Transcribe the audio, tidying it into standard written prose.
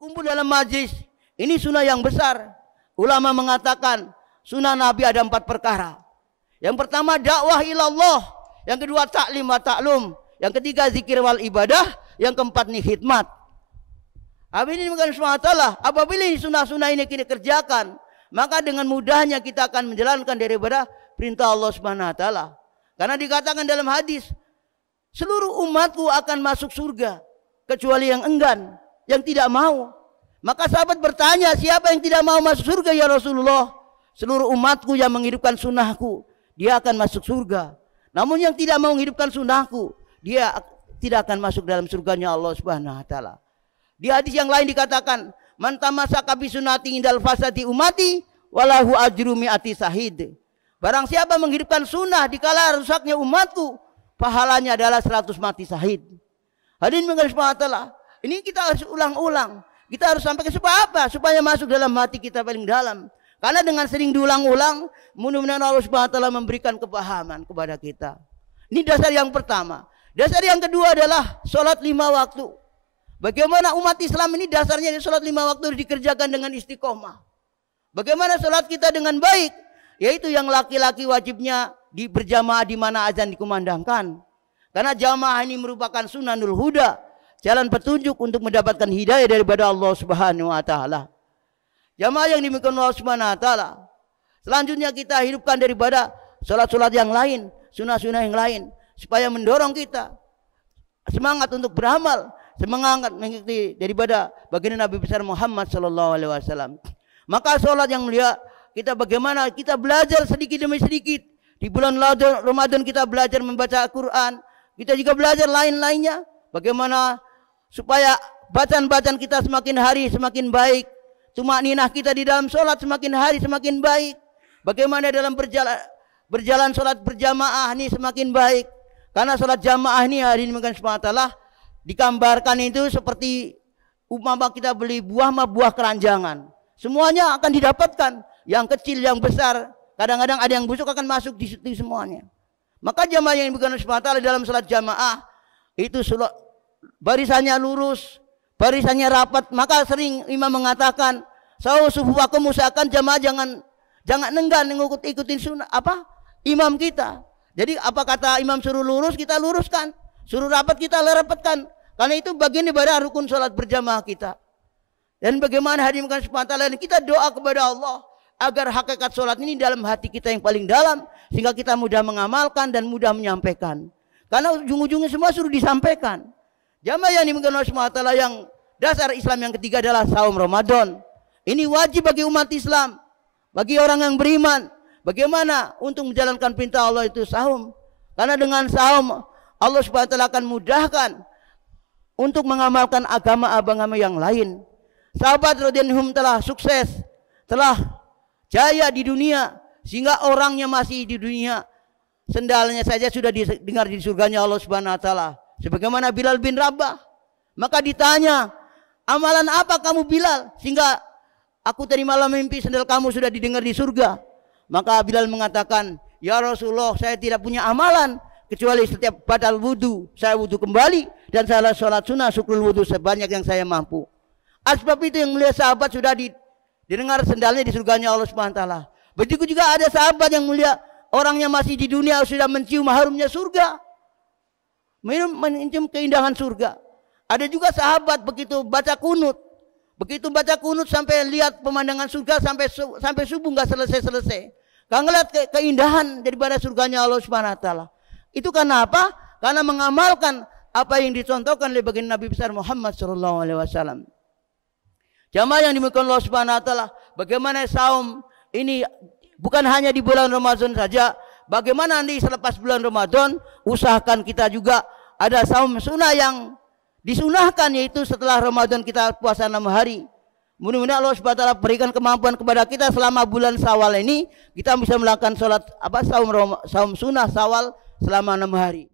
kumpul dalam majlis. Ini sunnah yang besar. Ulama mengatakan sunnah Nabi ada 4 perkara. Yang pertama dakwah ilallah, yang kedua taklim wa taklum, yang ketiga zikir wal ibadah, yang keempat nih khidmat. Apabila sunnah-sunnah ini kita kerjakan, maka dengan mudahnya kita akan menjalankan daripada perintah Allah Subhanahu wa taala. Karena dikatakan dalam hadis, seluruh umatku akan masuk surga kecuali yang enggan, yang tidak mau. Maka sahabat bertanya, siapa yang tidak mau masuk surga ya Rasulullah? Seluruh umatku yang menghidupkan sunnahku, dia akan masuk surga. Namun yang tidak mau menghidupkan sunnahku, dia tidak akan masuk dalam surganya Allah Subhanahu wa taala. Di hadis yang lain dikatakan, man tamassaka bi sunnati indal fasadi umati walahu ajru mi'ati sahid. Barang siapa menghidupkan sunnah di kala rusaknya umatku, pahalanya adalah 100 mati syahid. Hadirin menggaris pahala. Ini kita harus ulang-ulang. Kita harus sampaikan supaya apa? Supaya masuk dalam hati kita paling dalam. Karena dengan sering diulang-ulang, mudah-mudahan Allah Subhanahu wa taala memberikan kepahaman kepada kita. Ini dasar yang pertama. Dasar yang kedua adalah sholat 5 waktu. Bagaimana umat Islam ini dasarnya sholat 5 waktu harus dikerjakan dengan istiqomah. Bagaimana sholat kita dengan baik? Yaitu yang laki-laki wajibnya berjamaah di mana azan dikumandangkan. Karena jamaah ini merupakan sunanul huda, jalan petunjuk untuk mendapatkan hidayah daripada Allah Subhanahu wa taala. Jamaah yang dimiliki Allah Subhanahu wa taala. Selanjutnya kita hidupkan daripada salat-salat yang lain, sunah-sunah yang lain, supaya mendorong kita semangat untuk beramal, semangat mengikuti daripada baginda Nabi besar Muhammad sallallahu alaihi wasallam. Maka salat yang mulia, kita bagaimana kita belajar sedikit demi sedikit. Di bulan Ramadan kita belajar membaca Al-Quran. Kita juga belajar lain-lainnya. Bagaimana supaya bacaan-bacaan kita semakin hari semakin baik. Tumakninah kita di dalam sholat semakin hari semakin baik. Bagaimana dalam berjalan sholat berjamaah ini semakin baik. Karena sholat jamaah ini hari ini digambarkan itu seperti umpama kita beli buah keranjangan. Semuanya akan didapatkan. Yang kecil, yang besar. Kadang-kadang ada yang busuk akan masuk di situ semuanya. Maka jamaah yang bukan SWT dalam salat jamaah itu barisannya lurus, barisannya rapat. Maka sering imam mengatakan, "Sawu sufuwakum," usahakan jamaah jangan enggan ikutin sunnah imam kita. Jadi apa kata imam suruh lurus kita luruskan, suruh rapat kita rapatkan. Karena itu bagian daripada rukun salat berjamaah kita. Dan bagaimana hadirin bukan SWT kita doa kepada Allah agar hakikat sholat ini dalam hati kita yang paling dalam, sehingga kita mudah mengamalkan dan mudah menyampaikan. Karena ujung-ujungnya semua suruh disampaikan. Jamaah yang dimiliki Allah SWT yang dasar Islam yang ketiga adalah saum Ramadan. Ini wajib bagi umat Islam, bagi orang yang beriman. Bagaimana untuk menjalankan perintah Allah itu saum. Karena dengan saum Allah SWT akan mudahkan untuk mengamalkan agama-agama yang lain. Sahabat radhiyallahu anhum telah sukses, telah jaya di dunia, sehingga orangnya masih di dunia, sendalnya saja sudah didengar di surganya Allah Subhanahu wa taala. Sebagaimana Bilal bin Rabah. Maka ditanya, "Amalan apa kamu Bilal sehingga aku tadi malam mimpi sendal kamu sudah didengar di surga?" Maka Bilal mengatakan, "Ya Rasulullah, saya tidak punya amalan kecuali setiap batal wudu saya wudu kembali dan saya sholat sunnah syukrul wudu sebanyak yang saya mampu." Sebab itu yang mulia sahabat sudah didengar sendalnya di surganya Allah Subhanahu wa taala. Begitu juga ada sahabat yang mulia, orangnya masih di dunia sudah mencium harumnya surga. Mencium keindahan surga. Ada juga sahabat begitu baca kunut. Begitu baca kunut sampai lihat pemandangan surga sampai subuh enggak selesai-selesai. Kalau ngelihat keindahan daripada surganya Allah Subhanahu wa taala. Itu karena apa? Karena mengamalkan apa yang dicontohkan oleh baginda Nabi besar Muhammad sallallahu alaihi wasallam. Jamaah yang dimiliki Allah Subhanahu wa taala, bagaimana saum ini bukan hanya di bulan Ramadan saja, bagaimana nanti selepas bulan Ramadan usahakan kita juga ada saum sunnah yang disunahkan, yaitu setelah Ramadan kita puasa 6 hari. Mudah-mudahan Allah Subhanahu wa taala berikan kemampuan kepada kita selama bulan Syawal ini kita bisa melakukan saum sunnah Syawal selama 6 hari.